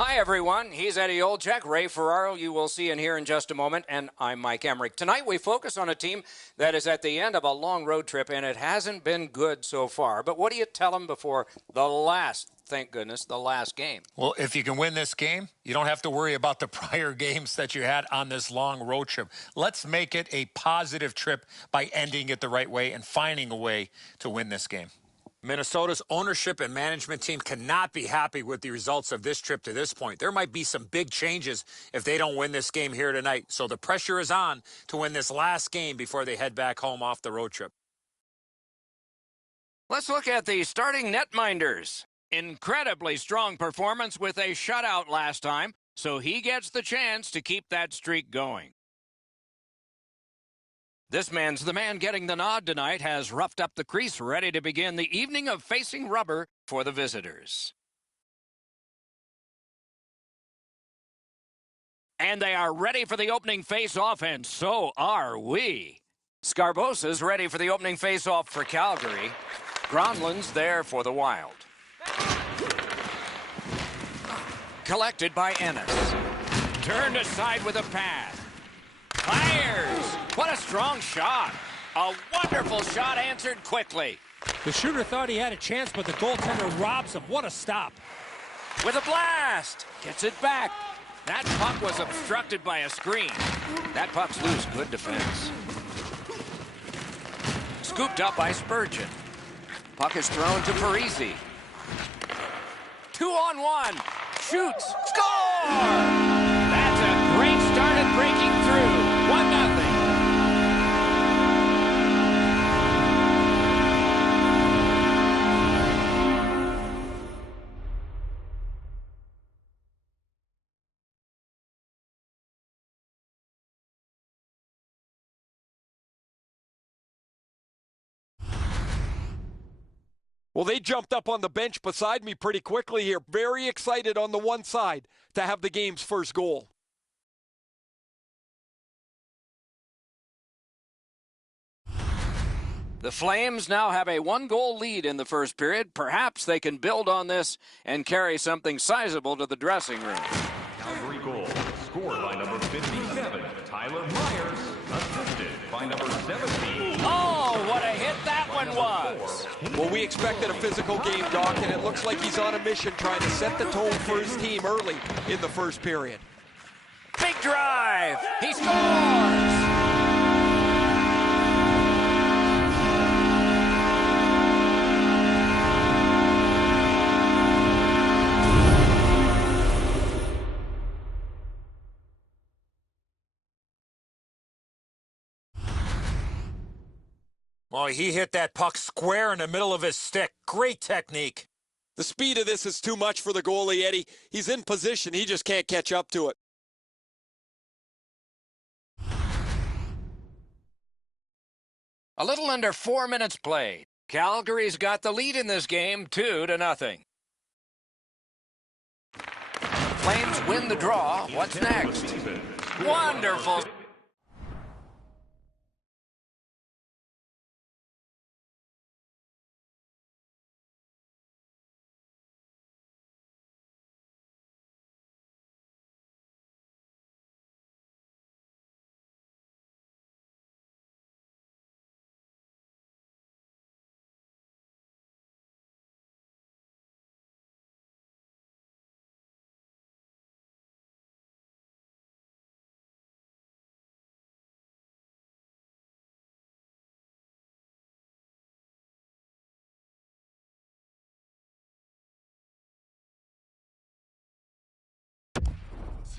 Hi, everyone. He's Eddie Olczyk. Ray Ferraro, you will see and hear in just a moment. And I'm Mike Emmerich. Tonight, we focus on a team that is at the end of a long road trip, and it hasn't been good so far. But what do you tell them before the last, thank goodness, the last game? Well, if you can win this game, you don't have to worry about the prior games that you had on this long road trip. Let's make it a positive trip by ending it the right way and finding a way to win this game. Minnesota's ownership and management team cannot be happy with the results of this trip to this point. There might be some big changes if they don't win this game here tonight. So the pressure is on to win this last game before they head back home off the road trip. Let's look at the starting netminders. Incredibly strong performance with a shutout last time, so he gets the chance to keep that streak going. This man's the man getting the nod tonight, has roughed up the crease, ready to begin the evening of facing rubber for the visitors. And they are ready for the opening face-off, and so are we. Scarbosa's ready for the opening face-off for Calgary. Gronlund's there for the Wild. Collected by Ennis. Turned aside with a pad. Fires! What a strong shot. A wonderful shot answered quickly. The shooter thought he had a chance, but the goaltender robs him. What a stop. With a blast. Gets it back. That puck was obstructed by a screen. That puck's loose. Good defense. Scooped up by Spurgeon. Puck is thrown to Parisi. 2-on-1. Shoots. Score! That's a great start at breaking through. 1-0. Well, they jumped up on the bench beside me pretty quickly here. Very excited on the one side to have the game's first goal. The Flames now have a 1-goal lead in the first period. Perhaps they can build on this and carry something sizable to the dressing room. Calgary goal scored by number 57, Tyler Myers, assisted by number 17. Oh, what a hit that one was. Well, we expected a physical game, Doc, and it looks like he's on a mission trying to set the tone for his team early in the first period. Big drive. He scores. Well, he hit that puck square in the middle of his stick. Great technique. The speed of this is too much for the goalie, Eddie. He's in position. He just can't catch up to it. A little under 4 minutes played. Calgary's got the lead in this game, 2-0. Flames win the draw. What's next? Wonderful.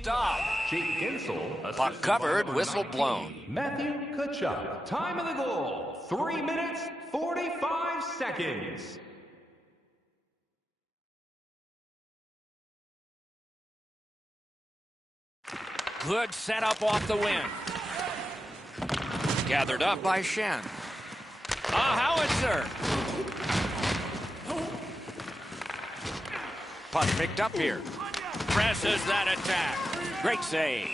Stop. Jake Gensel, Puck covered, whistle blown. Matthew Tkachuk, time of the goal, 3 minutes, 45 seconds. Good setup off the wing. Gathered up by Shen. A howitzer. Puck picked up here. Presses that attack. Great save.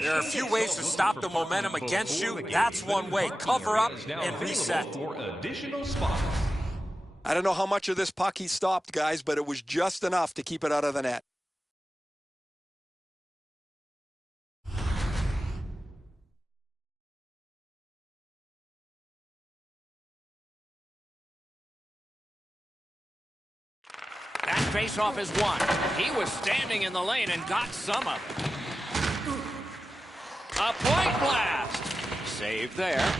There are a few ways to stop the momentum against you. That's one way. Cover up and reset. I don't know how much of this puck he stopped, guys, but it was just enough to keep it out of the net. faceoff is won. He was standing in the lane and got some of it. A point blast. Save there.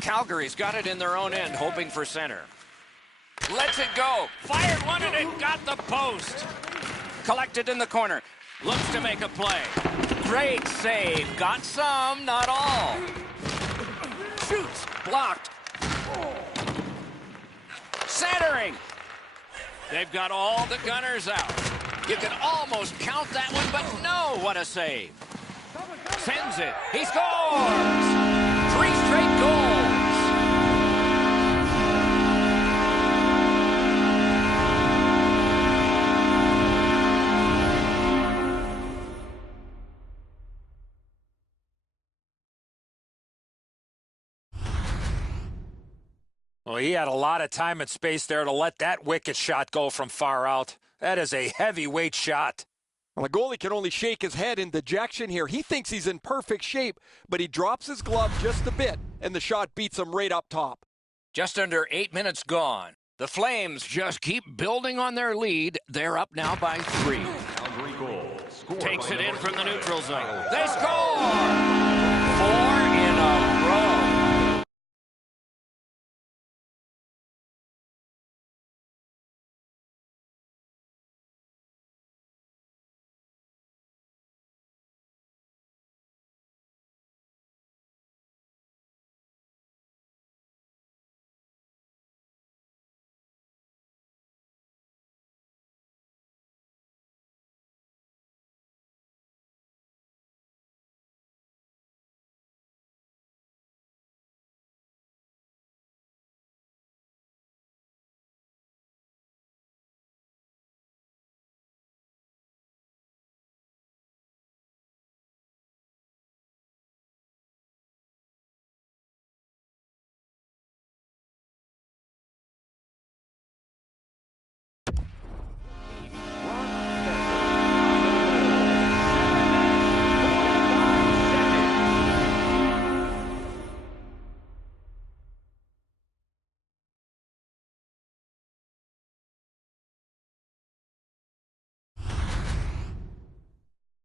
Calgary's got it in their own end, hoping for center. Lets it go. Fired one and it got the post. Collected in the corner. Looks to make a play. Great save. Got some, not all. Shoots. Blocked. Centering. They've got all the gunners out. You can almost count that one, but no, what a save. Sends it. He scores! 3 straight goals. Well, he had a lot of time and space there to let that wicked shot go from far out. That is a heavyweight shot. Well, the goalie can only shake his head in dejection here. He thinks he's in perfect shape, but he drops his glove just a bit, and the shot beats him right up top. Just under 8 minutes gone. The Flames just keep building on their lead. They're up now by 3. Calgary goal. Scored Takes by it in number from the 7, neutral zone. Tyler They Myers. score! 4 in a row.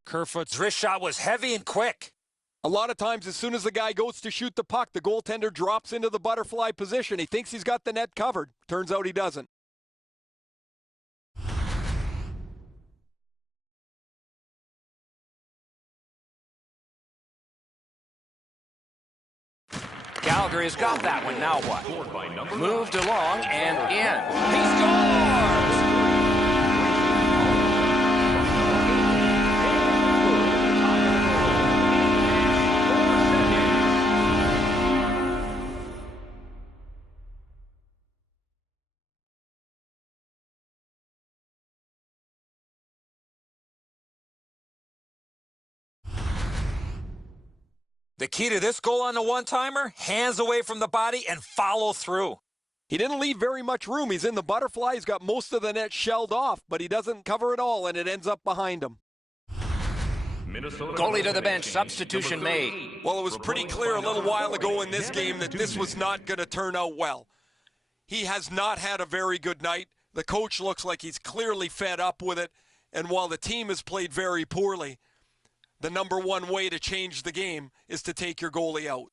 Kerfoot's wrist shot was heavy and quick. A lot of times, as soon as the guy goes to shoot the puck, the goaltender drops into the butterfly position. He thinks he's got the net covered. Turns out he doesn't. Calgary's got that one. Now what? Scored by number Moved 9. along and in. He scores! The key to this goal on the one-timer, hands away from the body and follow through. He didn't leave very much room. He's in the butterfly. He's got most of the net shelled off, but he doesn't cover it all, and it ends up behind him. Minnesota Goalie to the bench. change. Substitution Number made. 38. Well, it was pretty clear a little while ago in this game that this was not going to turn out well. He has not had a very good night. The coach looks like he's clearly fed up with it, and while the team has played very poorly, the number one way to change the game is to take your goalie out.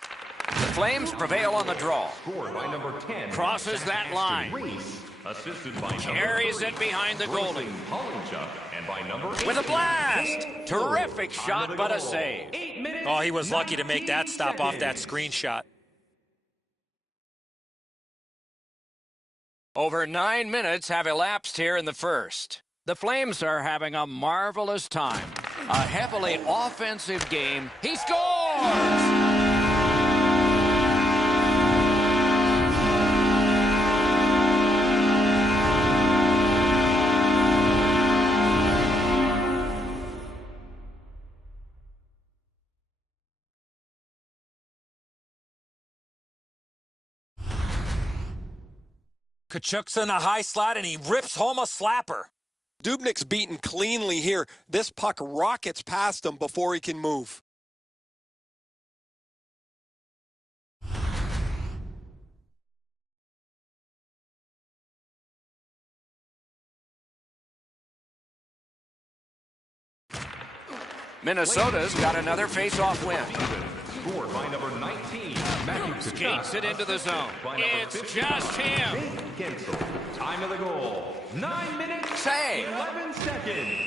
The Flames prevail on the draw. Scored by number 10. Crosses that line. Reese. Assisted by Carries it behind the goalie. Hollenchuk, and by number 8. With a blast! Terrific shot, but a save. Oh, he was lucky to make that stop off that screenshot. Over 9 minutes have elapsed here in the first. The Flames are having a marvelous time. A heavily offensive game. He scores! Kachuk's in a high slot, and he rips home a slapper. Dubnik's beaten cleanly here. This puck rockets past him before he can move. Minnesota's got another face-off win. Scored by number 19, Matthew Skates it into the zone. It's just him. Time of the goal, 9 minutes, Save. 11 seconds.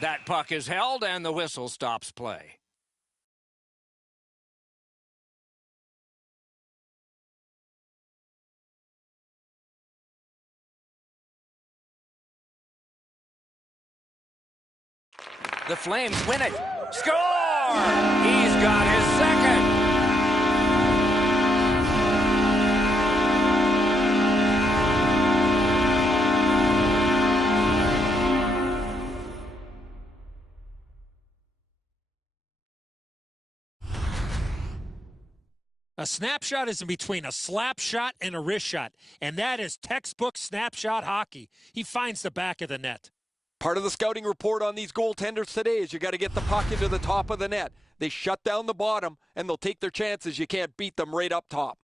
That puck is held, and the whistle stops play. The Flames win it. Score! He's got his second. A snapshot is in between a slap shot and a wrist shot, and that is textbook snapshot hockey. He finds the back of the net. Part of the scouting report on these goaltenders today is you got to get the puck into the top of the net. They shut down the bottom, and they'll take their chances. You can't beat them right up top.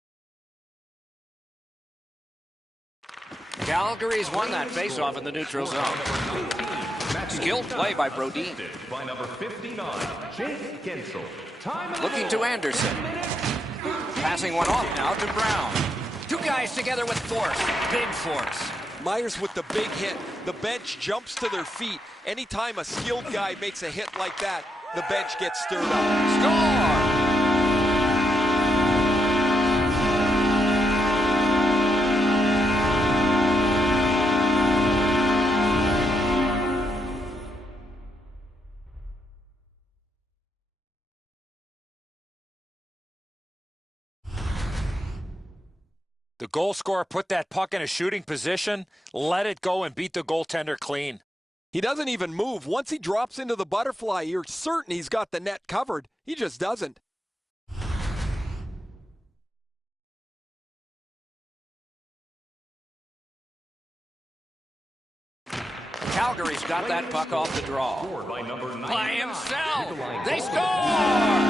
Calgary's won that face-off in the neutral zone. Skilled play by Brodin. By number 59, Jake Gensel. Time of the Looking goal, to Anderson. 10 minutes. Passing one off now to Brown. Two guys together with force. Big force. Myers with the big hit. The bench jumps to their feet. Anytime a skilled guy makes a hit like that, the bench gets stirred up. Score! The goal scorer put that puck in a shooting position, let it go, and beat the goaltender clean. He doesn't even move. Once he drops into the butterfly, you're certain he's got the net covered. He just doesn't. Calgary's got that puck off the draw. Scored by number 99. By himself. They score!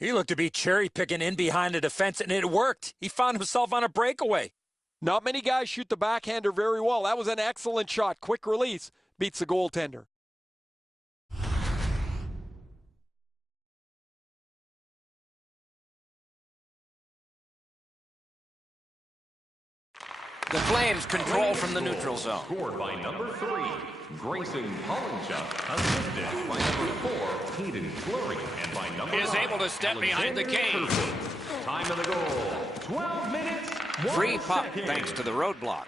He looked to be cherry-picking in behind the defense, and it worked. He found himself on a breakaway. Not many guys shoot the backhander very well. That was an excellent shot. Quick release. Beats the goaltender. The Flames control from the neutral zone. Scored by number 3, Grayson Hollenchuk. Assisted by number 4, Hayden Fleury. And by number Is 9, able to step behind the Alexander cage. Kerfoot. Time of the goal, 12 minutes, 1 Free puck second. thanks to the roadblock.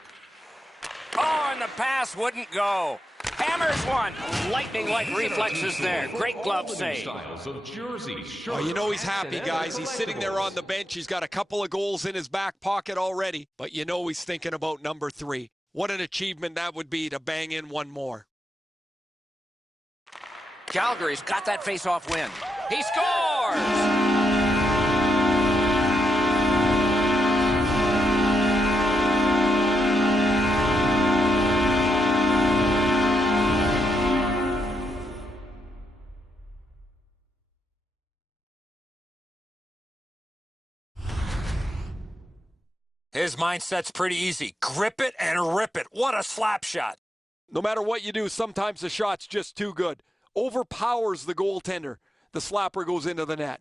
Oh, and the pass wouldn't go. Hammers one. Lightning-like reflexes there. Great glove save. Styles of jersey, shirt, Oh, you know he's happy, and guys. He's sitting there on the bench. He's got a couple of goals in his back pocket already. But you know he's thinking about number 3. What an achievement that would be to bang in one more. Calgary's got that face-off win. He scores! His mindset's pretty easy. Grip it and rip it. What a slap shot. No matter what you do, sometimes the shot's just too good. Overpowers the goaltender. The slapper goes into the net.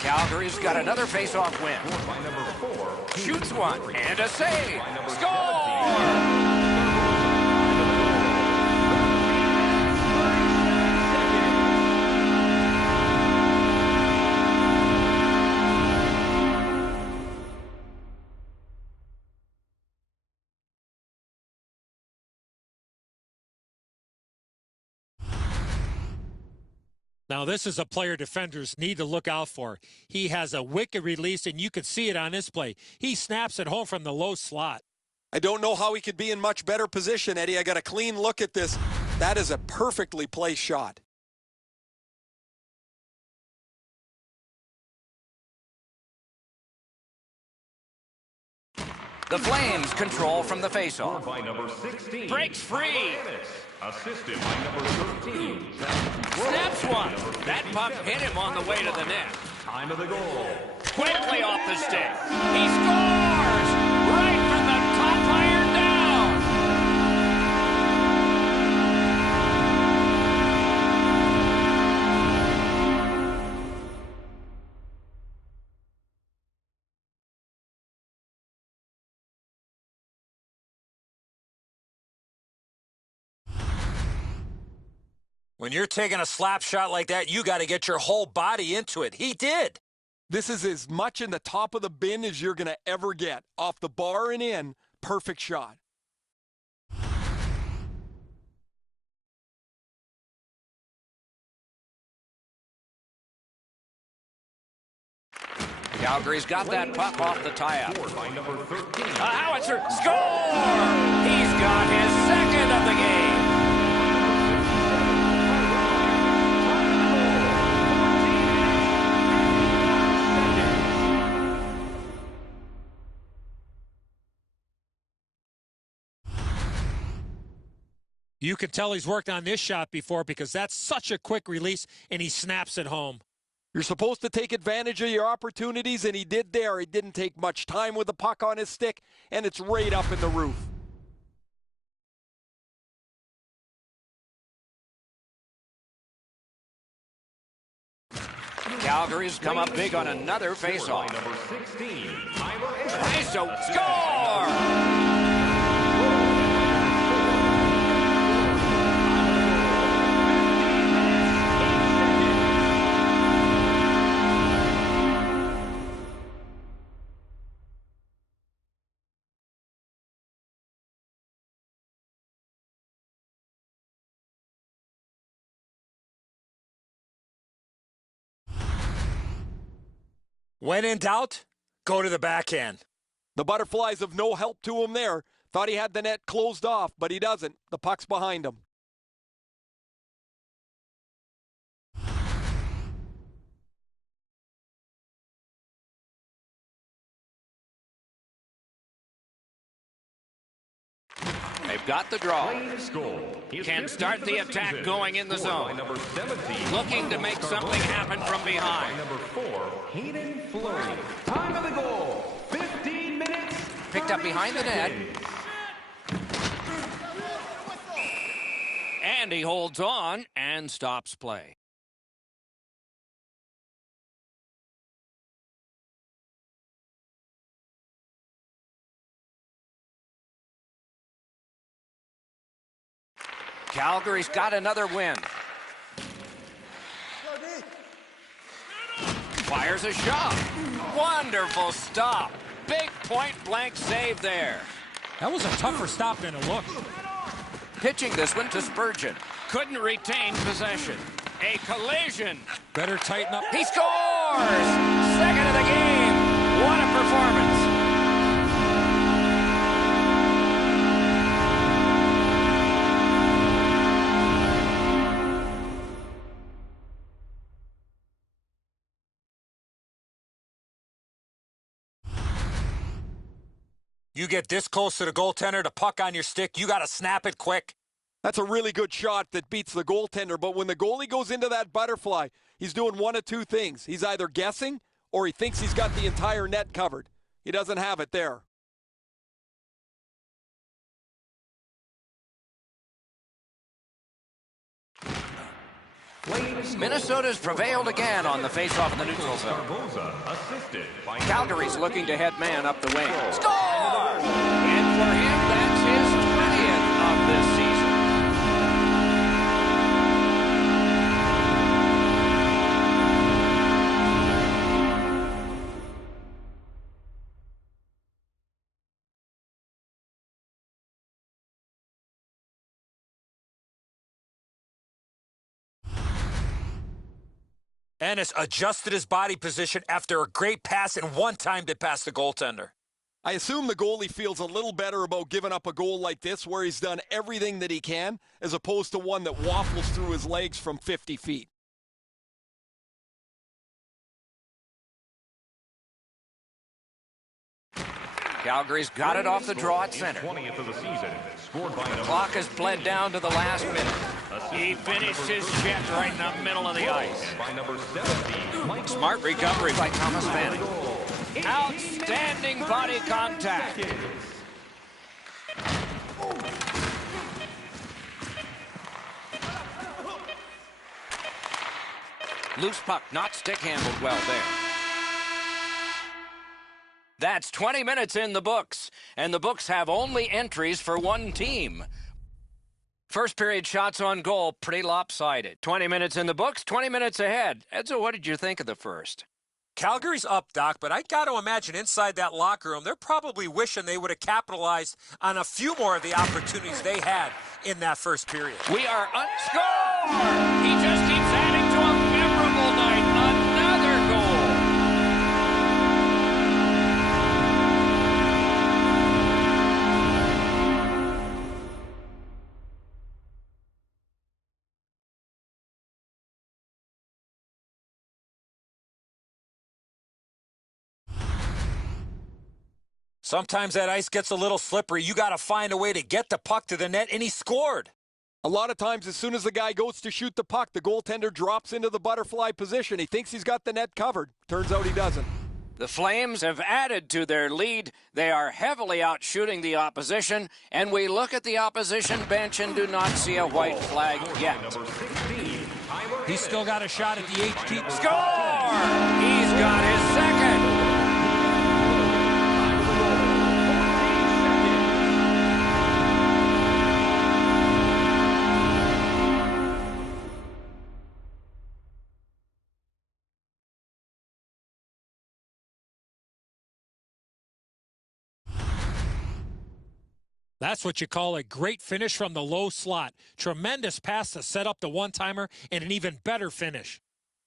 Calgary's got another face-off win. by number 4, Shoots one and a save. Score! Now, this is a player defenders need to look out for. He has a wicked release, and you can see it on this play. He snaps it home from the low slot. I don't know how he could be in much better position, Eddie. I got a clean look at this. That is a perfectly placed shot. The Flames control from the faceoff. By number 16. Breaks free. Assisted by number 13. Snaps one. That puck hit him on the way to the net. Time of the goal. Quickly off the stick. He scores! Right from the top iron down. When you're taking a slap shot like that, you got to get your whole body into it. He did. This is as much in the top of the bin as you're going to ever get. Off the bar and in, perfect shot. Calgary's got that puck off the tie-up. By number 13. A howitzer. Score! He's got his second of the game. You can tell he's worked on this shot before because that's such a quick release, and he snaps it home. You're supposed to take advantage of your opportunities, and he did there. He didn't take much time with the puck on his stick, and it's right up in the roof. Calgary's come up big on another faceoff. Number 16. ISO. Score! When in doubt, go to the backhand. The Butterflies of no help to him there. Thought he had the net closed off, but he doesn't. The puck's behind him. They've got the draw. Can Can start the attack going in the zone. Looking to make something happen from behind. Number 4, Hayden Fleury. Time of the goal. 15 minutes. Picked up behind the net. And he holds on and stops play. Calgary's got another win. Fires a shot. Wonderful stop. Big point-blank save there. That was a tougher stop than it looked. Pitching this one to Spurgeon. Couldn't retain possession. A collision. Better tighten up. He scores! Second of the game. What a performance. You get this close to the goaltender, the puck on your stick, you got to snap it quick. That's a really good shot that beats the goaltender, but when the goalie goes into that butterfly, he's doing one of two things. He's either guessing or he thinks he's got the entire net covered. He doesn't have it there. Minnesota's prevailed again on the faceoff in the neutral zone. Calgary's looking to head man up the wing. Score! And for him, that's his 20th of this season. Ennis adjusted his body position after a great pass and one time to pass the goaltender. I assume the goalie feels a little better about giving up a goal like this where he's done everything that he can as opposed to one that waffles through his legs from 50 feet. Calgary's got it off the draw at center. 20th of the season. Scored by The clock has bled down to the last minute. He finished his check right in the middle of the ice. by number 17, Michael. Smart recovery by Thomas Fanning. Outstanding body contact. Loose puck, not stick handled well there. That's 20 minutes in the books, and the books have only entries for one team. First period shots on goal, pretty lopsided. 20 minutes in the books, 20 minutes ahead. Edzo, what did you think of the first? Calgary's up, Doc, but I got to imagine inside that locker room, they're probably wishing they would have capitalized on a few more of the opportunities they had in that first period. We are unscored! He just keeps adding to a memorable night. Another goal. Sometimes that ice gets a little slippery. You got to find a way to get the puck to the net, and he scored. A lot of times, as soon as the guy goes to shoot the puck, the goaltender drops into the butterfly position. He thinks he's got the net covered. Turns out he doesn't. The Flames have added to their lead. They are heavily outshooting the opposition, and we look at the opposition bench and do not see a white flag yet. He's still got a shot at the HT. Score! He's got his second. That's what you call a great finish from the low slot. Tremendous pass to set up the one-timer and an even better finish.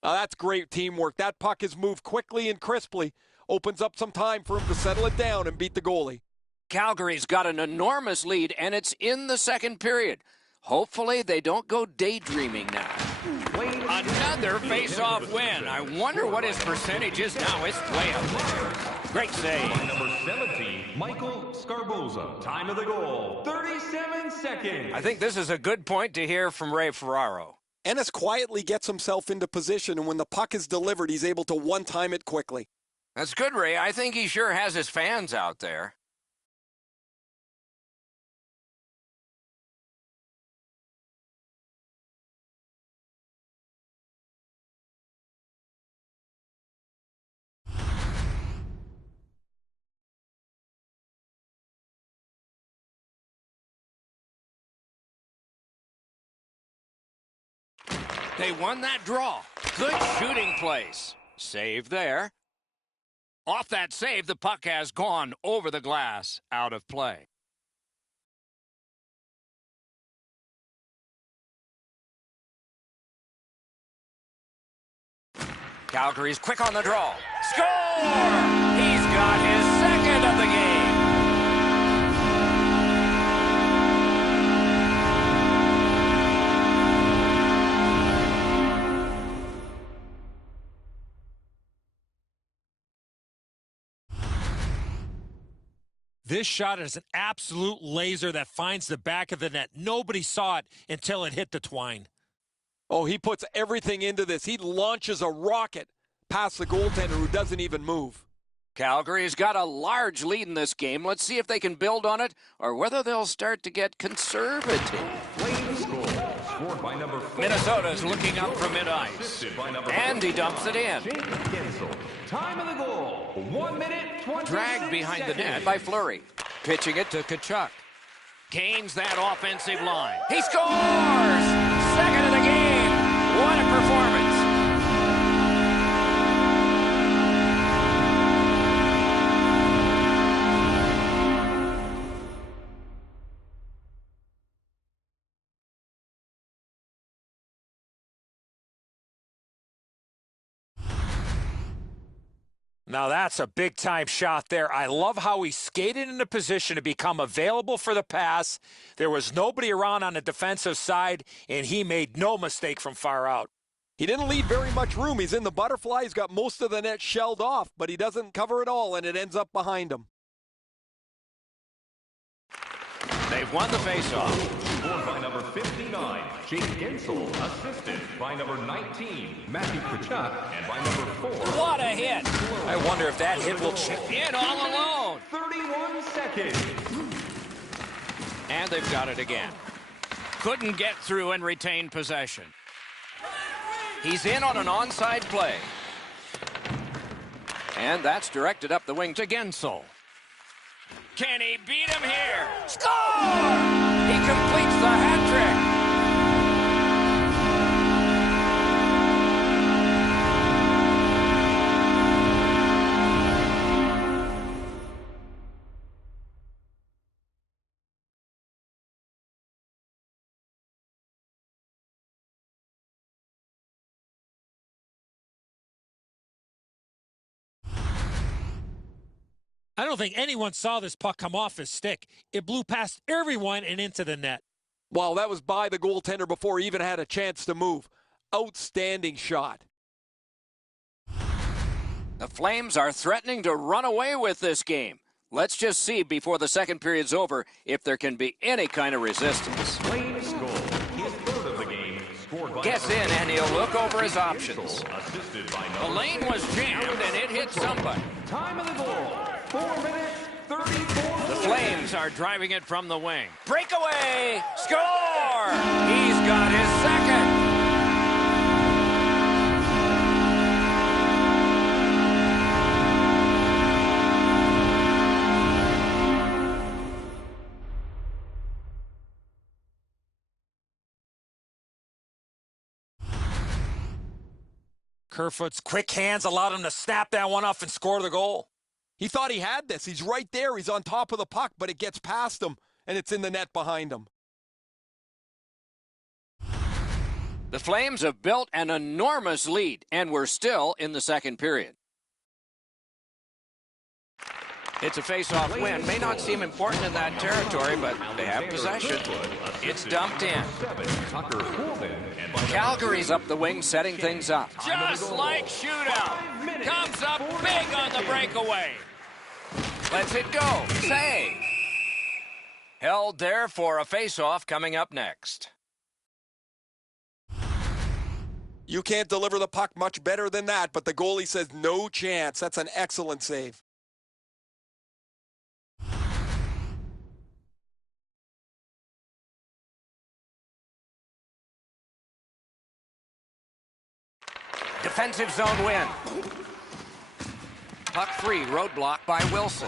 That's great teamwork. That puck is moved quickly and crisply. Opens up some time for him to settle it down and beat the goalie. Calgary's got an enormous lead, and it's in the second period. Hopefully they don't go daydreaming now. Another face-off win. I wonder what his percentage is now. It's way up there. Great save. By number 17, Michael Scarboza. Time of the goal, 37 seconds. I think this is a good point to hear from Ray Ferraro. Ennis quietly gets himself into position, and when the puck is delivered, he's able to one-time it quickly. That's good, Ray. I think he sure has his fans out there. They won that draw. Good shooting place. Save there. Off that save, the puck has gone over the glass, out of play. Calgary's quick on the draw. Score! He's got his second of the game. This shot is an absolute laser that finds the back of the net. Nobody saw it until it hit the twine. Oh, he puts everything into this. He launches a rocket past the goaltender who doesn't even move. Calgary's got a large lead in this game. Let's see if they can build on it or whether they'll start to get conservative. Flames goal, scored by number 4. Minnesota's looking up from mid-ice. Assisted by number And he dumps it in. Jake Gensel. Time of the goal, 1 minute, 26 Dragged behind the net seconds. by Fleury. Pitching it to Tkachuk. Gains that offensive line. He scores! Second of the game. What a performance. Now that's a big-time shot there. I love how he skated into position to become available for the pass. There was nobody around on the defensive side, and he made no mistake from far out. He didn't leave very much room. He's in the butterfly. He's got most of the net shelled off, but he doesn't cover it all, and it ends up behind him. They've won the faceoff. Scored by number 59, Jake Gensel. Assisted by number 19, Matthew Kachuk. And by number 4. What a hit. I wonder if that hit will chip in all alone. 31 seconds. And they've got it again. Couldn't get through and retain possession. He's in on an onside play. And that's directed up the wing to Gensel. Can he beat him here? Score! He completes the hat trick. I don't think anyone saw this puck come off his stick. It blew past everyone and into the net. Well, that was by the goaltender before he even had a chance to move. Outstanding shot. The Flames are threatening to run away with this game. Let's just see before the second period's over if there can be any kind of resistance. Flames goal. His third of the game. Scored by Gets in and he'll look over his options. Assisted by The number lane was jammed and it hit somebody. Time of the goal. 4 minutes, 34 The Flames are driving it from the wing. Breakaway! Score! He's got his second. Kerfoot's quick hands allowed him to snap that one off and score the goal. He thought he had this. He's right there. He's on top of the puck, but it gets past him, and it's in the net behind him. The Flames have built an enormous lead, and we're still in the second period. It's a face-off win. May not seem important in that territory, but they have possession. It's dumped in. Calgary's up the wing, setting things up. Just like shootout. Comes up big on the breakaway. Lets it go. Save. Held there for a face-off coming up next. You can't deliver the puck much better than that, but the goalie says no chance. That's an excellent save. Defensive zone win. Puck free, roadblock by Wilson.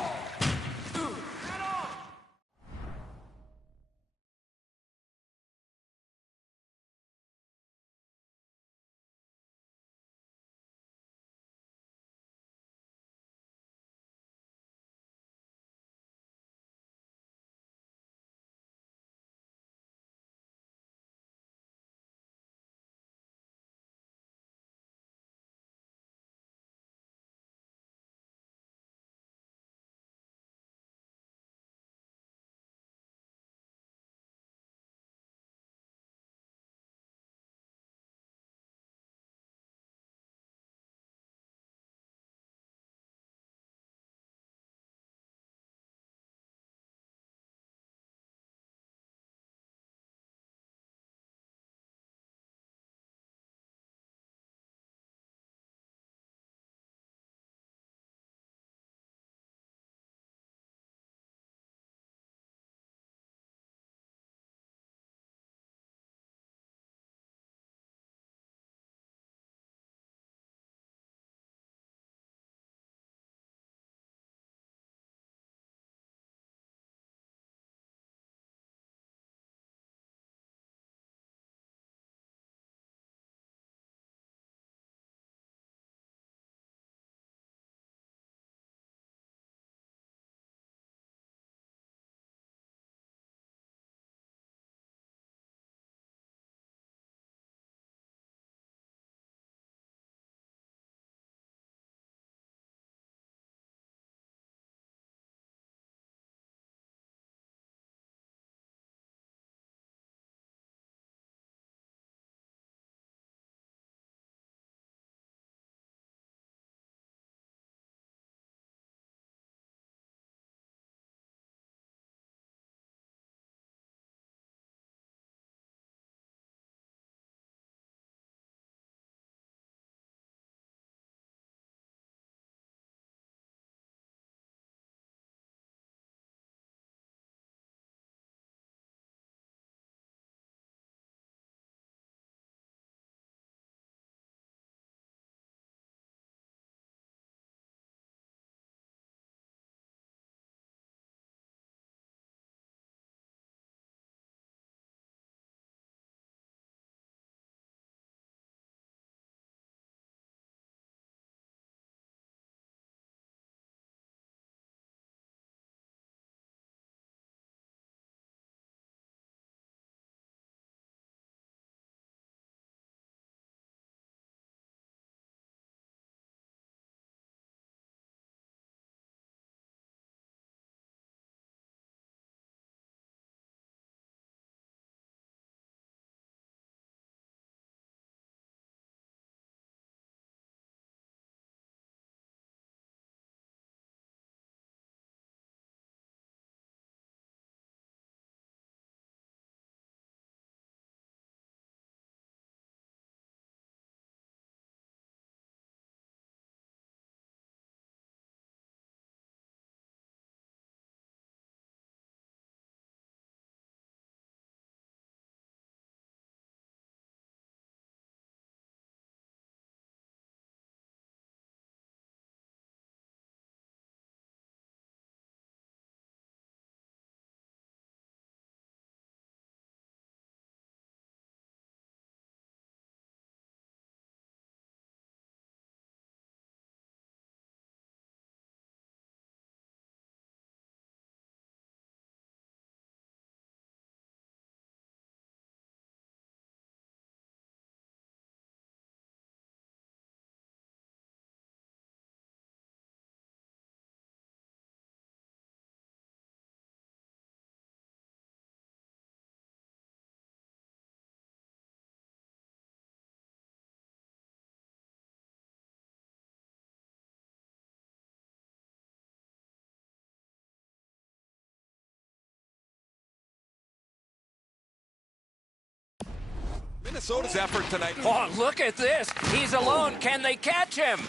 Minnesota's effort tonight. Oh, look at this. He's alone. Can they catch him?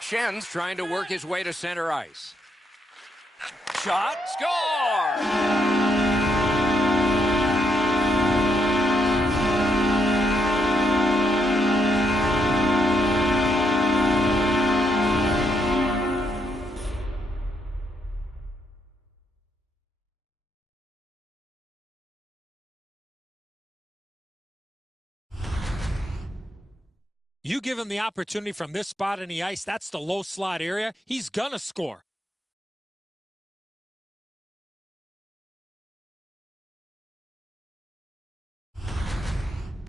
Schen's trying to work his way to center ice. Shot, score! You give him the opportunity from this spot in the ice, that's the low slot area, he's gonna score.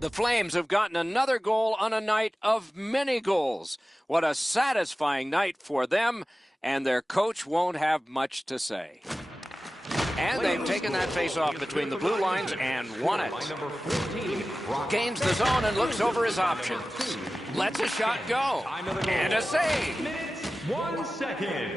The Flames have gotten another goal on a night of many goals. What a satisfying night for them, and their coach won't have much to say. And they've taken that face-off between the blue lines and won it. Gains the zone and looks over his options. Lets a shot go. And a save. 1 second.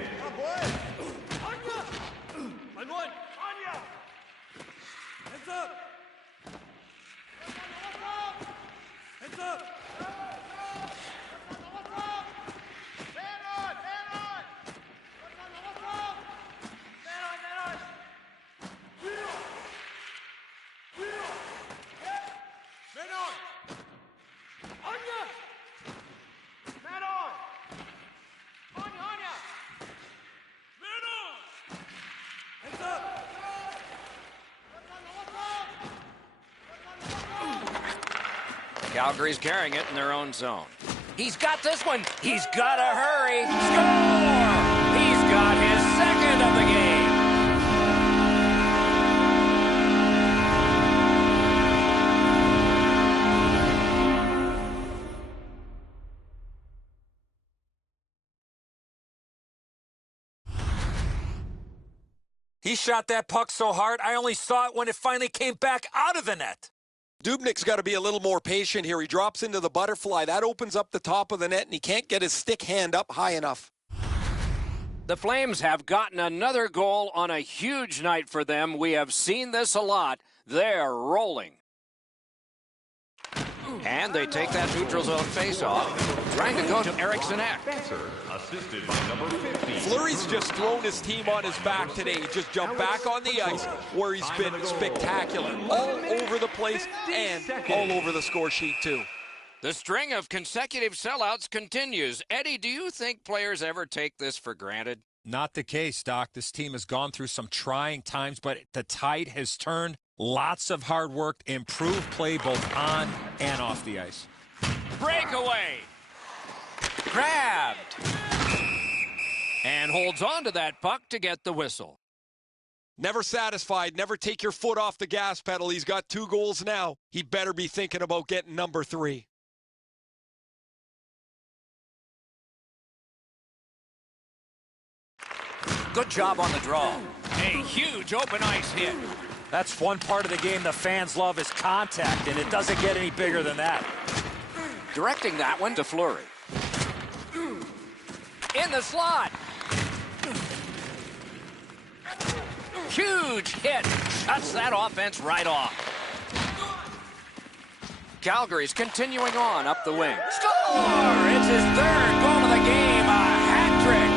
Calgary's carrying it in their own zone. He's got this one. He's got to hurry. Score! He's got his second of the game. He shot that puck so hard, I only saw it when it finally came back out of the net. Dubnyk's got to be a little more patient here. He drops into the butterfly. That opens up the top of the net, and he can't get his stick hand up high enough. The Flames have gotten another goal on a huge night for them. We have seen this a lot. They're rolling. And they take that neutral zone face-off. Trying to go to Eriksson Ek. Assisted by number 50. Fleury's just thrown his team on his back today. He just jumped back on the ice where he's been spectacular. All over the place and all over the score sheet, too. The string of consecutive sellouts continues. Eddie, do you think players ever take this for granted? Not the case, Doc. This team has gone through some trying times, but the tide has turned. Lots of hard work, improved play both on and off the ice. Breakaway. Grabbed. And holds on to that puck to get the whistle. Never satisfied. Never take your foot off the gas pedal. He's got 2 goals now. He better be thinking about getting number 3. Good job on the draw. A huge open ice hit. That's one part of the game the fans love is contact, and it doesn't get any bigger than that. Directing that one to Fleury. In the slot. Huge hit. Shuts that offense right off. Calgary's continuing on up the wing. Score! It's his 3rd goal of the game. A hat trick.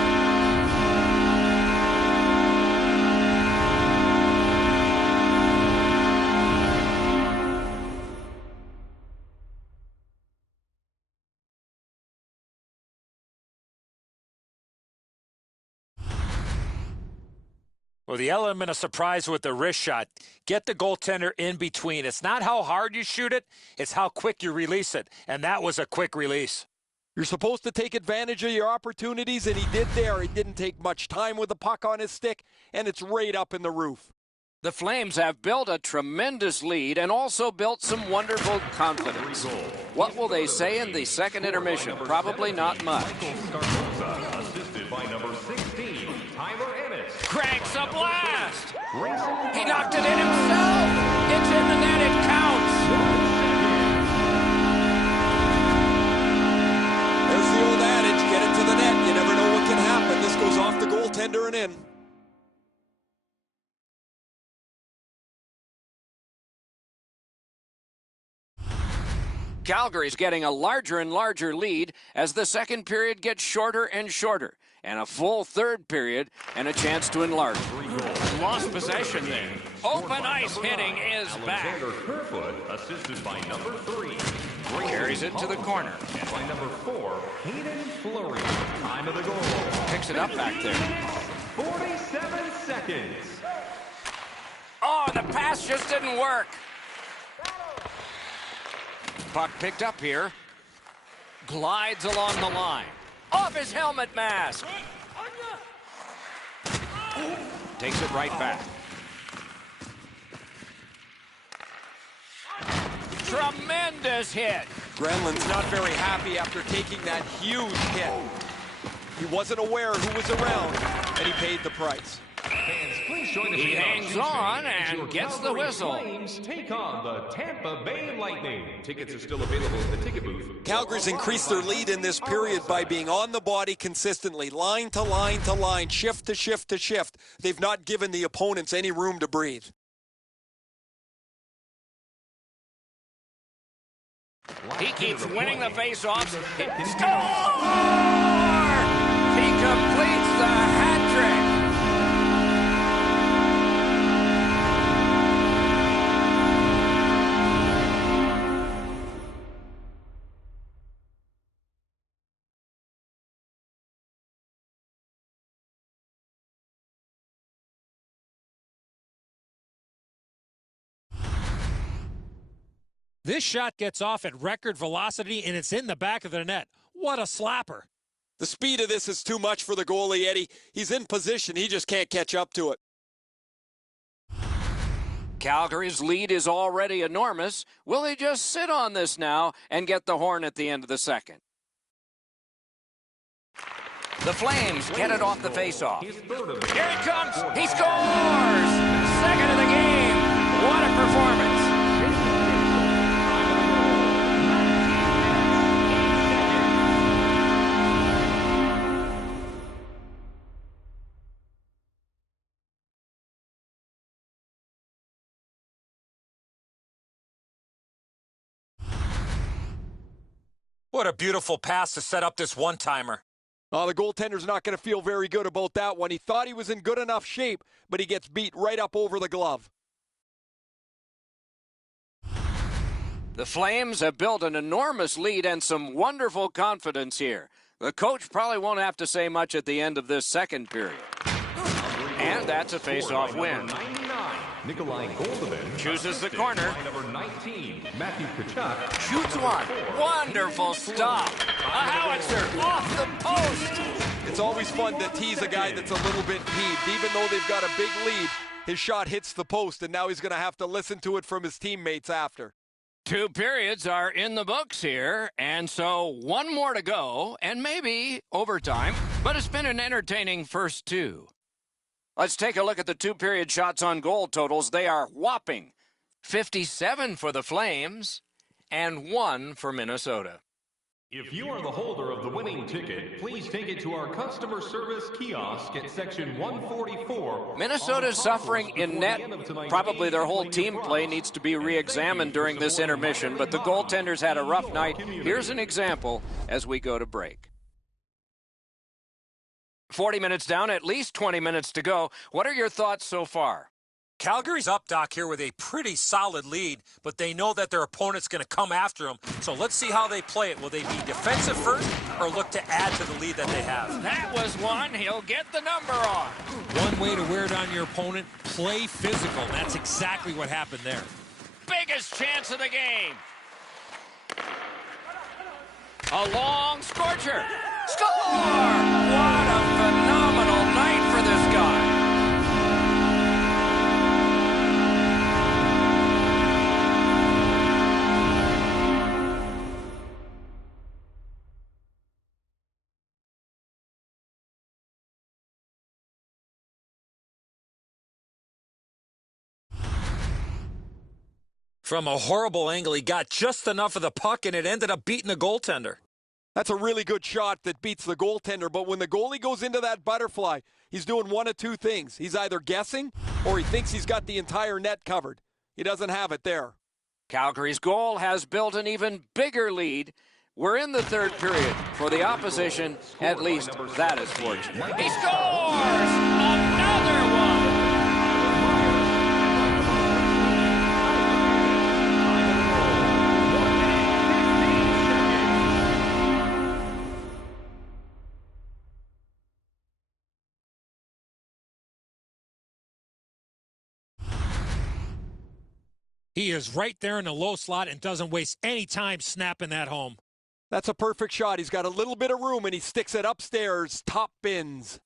Well, the element of surprise with the wrist shot. Get the goaltender in between. It's not how hard you shoot it, it's how quick you release it. And that was a quick release. You're supposed to take advantage of your opportunities, and he did there. He didn't take much time with the puck on his stick, and it's right up in the roof. The Flames have built a tremendous lead and also built some wonderful confidence. What will they say in the second intermission? Probably not much. Assisted by number 16, Tyler Ennis. Cranks a blast! He knocked it in himself! It's in the net, it counts! There's the old adage, get it to the net. You never know what can happen. This goes off the goaltender and in. Calgary's getting a larger and larger lead as the second period gets shorter and shorter. And a full third period and a chance to enlarge. Lost possession there. Open ice hitting is back. Alexander Kerfoot, assisted by number 3. Carries it to the corner. And by number 4, Hayden Fleury. Time of the goal. Picks it up back there. 47 seconds. Oh, the pass just didn't work. Puck picked up here. Glides along the line. Off his helmet mask. Takes it right back. Tremendous hit. Granlund's not very happy after taking that huge hit. He wasn't aware who was around, and he paid the price. Fans, please join us He again hangs Tuesday on as your and gets the Calgary whistle. Flames take on the Tampa Bay Lightning. Tickets are still available at the ticket booth. Calgary's increased their lead in this period by being on the body consistently, line to line to line, shift to shift to shift. They've not given the opponents any room to breathe. He keeps winning the face-offs. Score! He completes the hat trick. This shot gets off at record velocity, and it's in the back of the net. What a slapper. The speed of this is too much for the goalie, Eddie. He's in position. He just can't catch up to it. Calgary's lead is already enormous. Will they just sit on this now and get the horn at the end of the second? The Flames get it off the faceoff. Here it comes. He scores! Second of the game. What a performance. What a beautiful pass to set up this one-timer. Oh, the goaltender's not going to feel very good about that one. He thought he was in good enough shape, but he gets beat right up over the glove. The Flames have built an enormous lead and some wonderful confidence here. The coach probably won't have to say much at the end of this second period. And that's a face-off win. Nikolai Goldman Chooses the corner. by number 19, Matthew Tkachuk. Shoots one. Wonderful stop. A howitzer off the post. It's always fun to tease a guy that's a little bit peeved. Even though they've got a big lead, his shot hits the post, and now he's going to have to listen to it from his teammates after. 2 periods are in the books here, and so one more to go, and maybe overtime, but it's been an entertaining first 2. Let's take a look at the 2-period shots on goal totals. They are whopping 57 for the Flames and 1 for Minnesota. If you are the holder of the winning ticket, please take it to our customer service kiosk at section 144. Minnesota's suffering in net. Probably their whole team play needs to be re-examined during this intermission, but the goaltenders had a rough night. Here's an example as we go to break. 40 minutes down, at least 20 minutes to go. What are your thoughts so far? Calgary's up, Doc, here with a pretty solid lead, but they know that their opponent's going to come after them. So let's see how they play it. Will they be defensive first or look to add to the lead that they have? That was one. He'll get the number on. One way to wear it on your opponent, play physical. That's exactly what happened there. Biggest chance of the game. A long scorcher. Score! What a phenomenal night for this guy. From a horrible angle, he got just enough of the puck, and it ended up beating the goaltender. That's a really good shot that beats the goaltender, but when the goalie goes into that butterfly, he's doing one of two things. He's either guessing or he thinks he's got the entire net covered. He doesn't have it there. Calgary's goal has built an even bigger lead. We're in the third period. For the opposition, at least that is fortunate. He scores! Another one! He is right there in the low slot and doesn't waste any time snapping that home. That's a perfect shot. He's got a little bit of room, and he sticks it upstairs, top bins.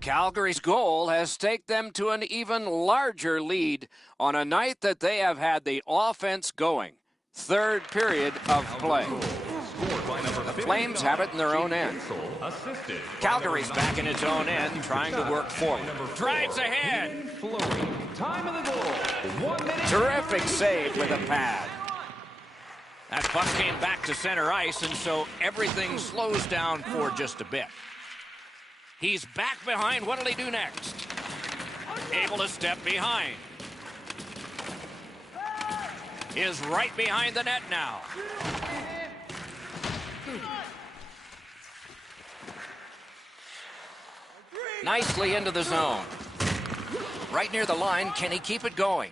Calgary's goal has taken them to an even larger lead on a night that they have had the offense going. Third period of play. The Flames have it in their own end. Calgary's back in its own end, trying to work forward. Drives ahead. Time of the goal. 1 minute. Terrific save with a pad. That puck came back to center ice, and so everything slows down for just a bit. He's back behind. What'll he do next? Able to step behind. Is right behind the net now. Nicely into the zone. Right near the line, can he keep it going?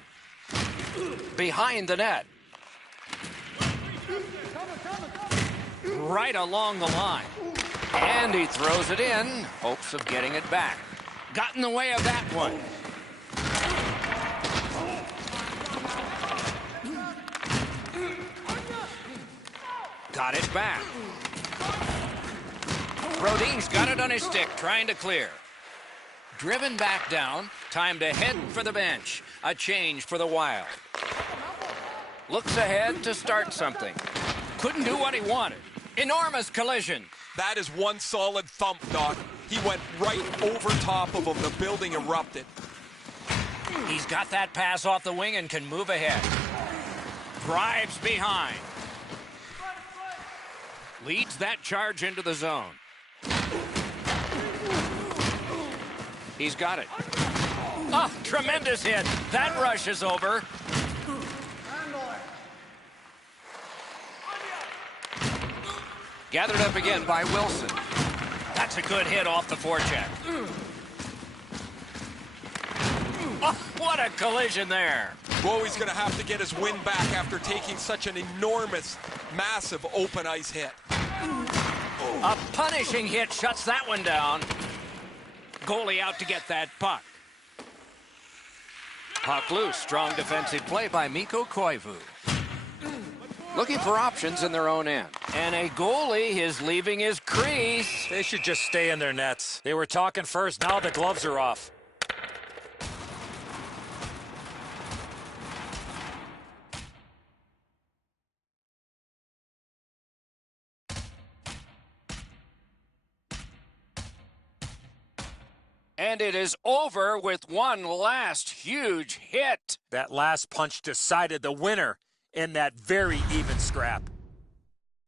Behind the net. Right along the line. And he throws it in, hopes of getting it back. Got in the way of that one. Got it back. Brodin's got it on his stick, trying to clear. Driven back down, time to head for the bench. A change for the Wild. Looks ahead to start something. Couldn't do what he wanted. Enormous collision. That is one solid thump, Doc. He went right over top of him. The building erupted. He's got that pass off the wing and can move ahead. Drives behind. Leads that charge into the zone. He's got it. Oh, tremendous hit. That rush is over. Gathered up again by Wilson. That's a good hit off the forecheck. Oh, what a collision there. Well, he's going to have to get his win back after taking such an enormous, massive open ice hit. A punishing hit shuts that one down. Goalie out to get that puck. Puck loose. Strong defensive play by Mikko Koivu. Looking for options in their own end. And a goalie is leaving his crease. They should just stay in their nets. They were talking first, now the gloves are off. And it is over with one last huge hit. That last punch decided the winner in that very even scrap.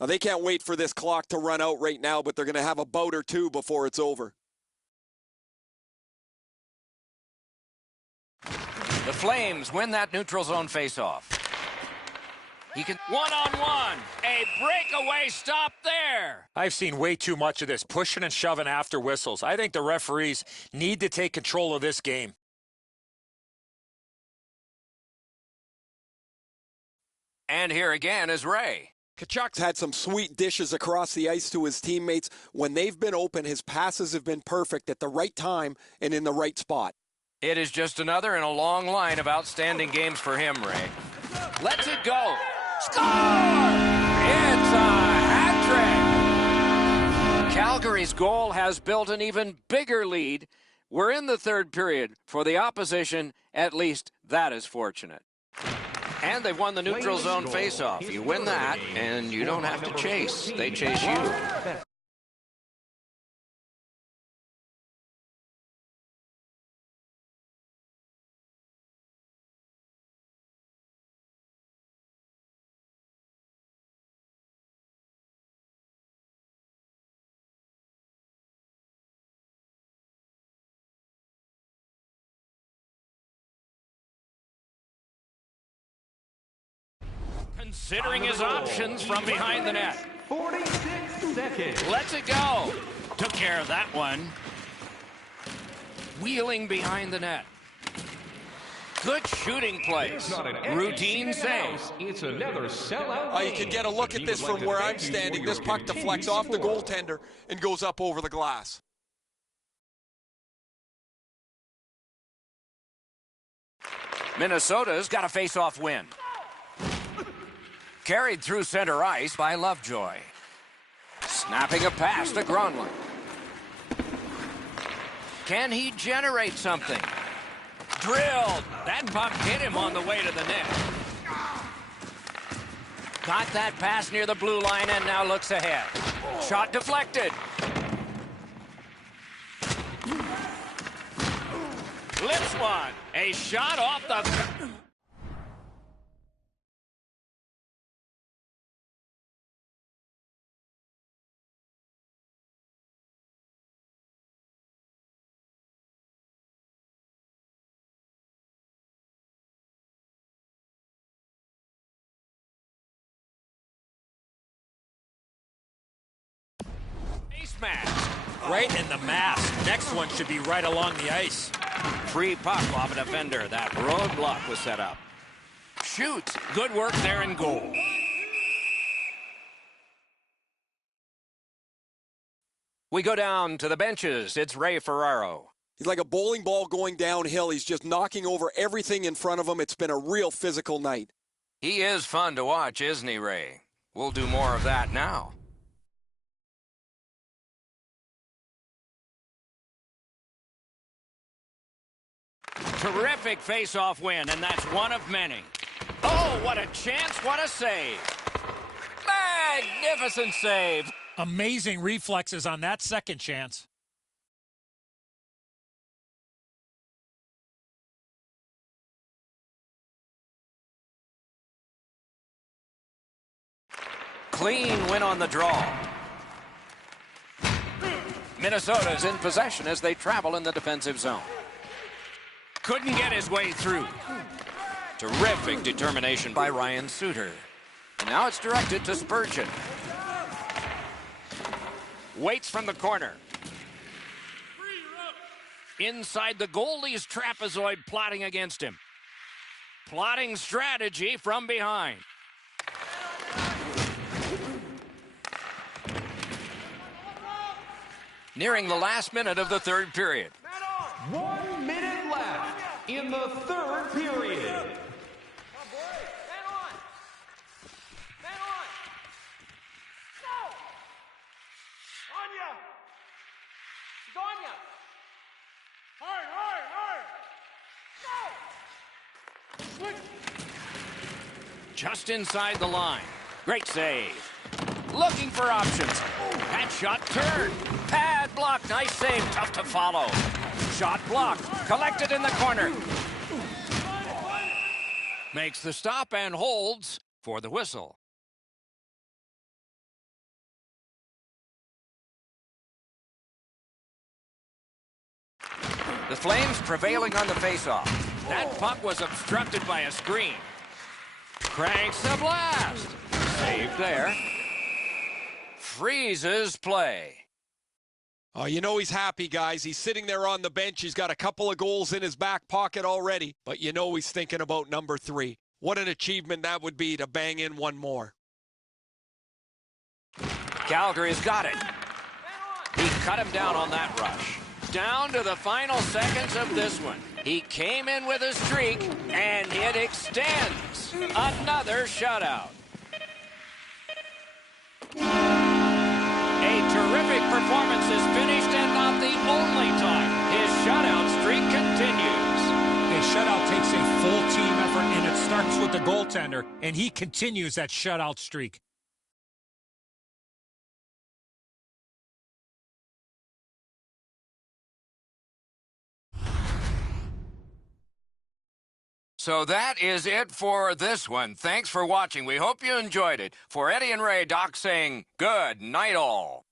Now, they can't wait for this clock to run out right now, but they're going to have a bout or two before it's over. The Flames win that neutral zone faceoff. He can one-on-one. A breakaway stop there. I've seen way too much of this pushing and shoving after whistles. I think the referees need to take control of this game. And here again is Ray. Tkachuk's had some sweet dishes across the ice to his teammates. When they've been open, his passes have been perfect at the right time and in the right spot. It is just another in a long line of outstanding games for him, Ray. Let's it go. Score! It's a hat trick. Calgary's goal has built an even bigger lead. We're in the third period. For the opposition, at least that is fortunate. And they've won the neutral zone faceoff. You win that, and you don't have to chase. They chase you. Considering his options from behind the net. 46 seconds. Lets it go. Took care of that one. Wheeling behind the net. Good shooting place. Routine save. It's another sellout. You can get a look at this from where I'm standing. This puck deflects off the goaltender and goes up over the glass. Minnesota's got a face-off win. Carried through center ice by Lovejoy. Snapping a pass to Gronlund. Can he generate something? Drilled. That puck hit him on the way to the net. Got that pass near the blue line and now looks ahead. Shot deflected. Flips one. A shot off the... face mask. Right in the mask. Next one should be right along the ice. Free puck off a defender. That roadblock was set up. Shoots. Good work there in goal. We go down to the benches. It's Ray Ferraro. He's like a bowling ball going downhill. He's just knocking over everything in front of him. It's been a real physical night. He is fun to watch, isn't he, Ray? We'll do more of that now. Terrific face-off win, and that's one of many. Oh, what a chance, what a save. Magnificent save. Amazing reflexes on that second chance. Clean win on the draw. Minnesota's in possession as they travel in the defensive zone. Couldn't get his way through. Terrific determination by Ryan Suter. And now it's directed to Spurgeon. Waits from the corner. Inside the goalie's trapezoid, plotting against him. Plotting strategy from behind. Nearing the last minute of the third period. 1 minute left in the third period. Just inside the line. Great save. Looking for options. That shot turned. Pad block. Nice save. Tough to follow. Shot blocked. Collected in the corner. Makes the stop and holds for the whistle. The Flames prevailing on the faceoff. That puck was obstructed by a screen. Cranks the blast. Saved there. Freezes play. Oh, you know he's happy, guys. He's sitting there on the bench. He's got a couple of goals in his back pocket already, but you know he's thinking about number 3. What an achievement that would be to bang in one more. Calgary's got it. He cut him down on that rush. Down to the final seconds of this one. He came in with a streak, and it extends. Another shutout. A terrific performance is finished, and not the only time. His shutout streak continues. A shutout takes a full team effort, and it starts with the goaltender, and he continues that shutout streak. So that is it for this one. Thanks for watching. We hope you enjoyed it. For Eddie and Ray, Doc saying good night all.